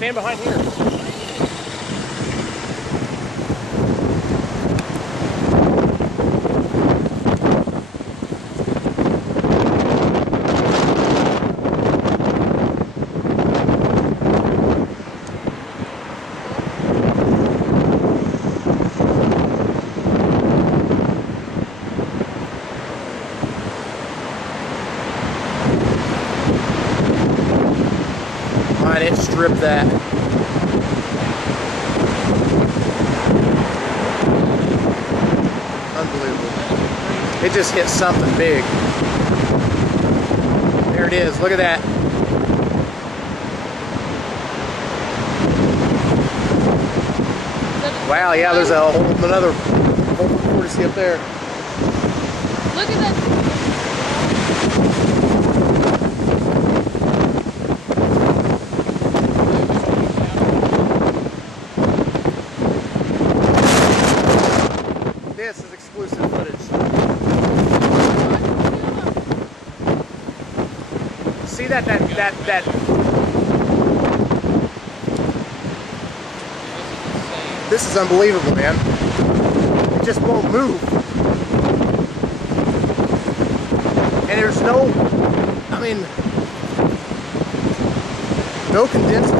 stand behind here. It stripped that. Unbelievable. It just hit something big. There it is. Look at that. Wow, yeah, there's a whole another 40 up there. Look at that. This is exclusive footage. See that. This is unbelievable, man. It just won't move. And there's no, I mean, no condensed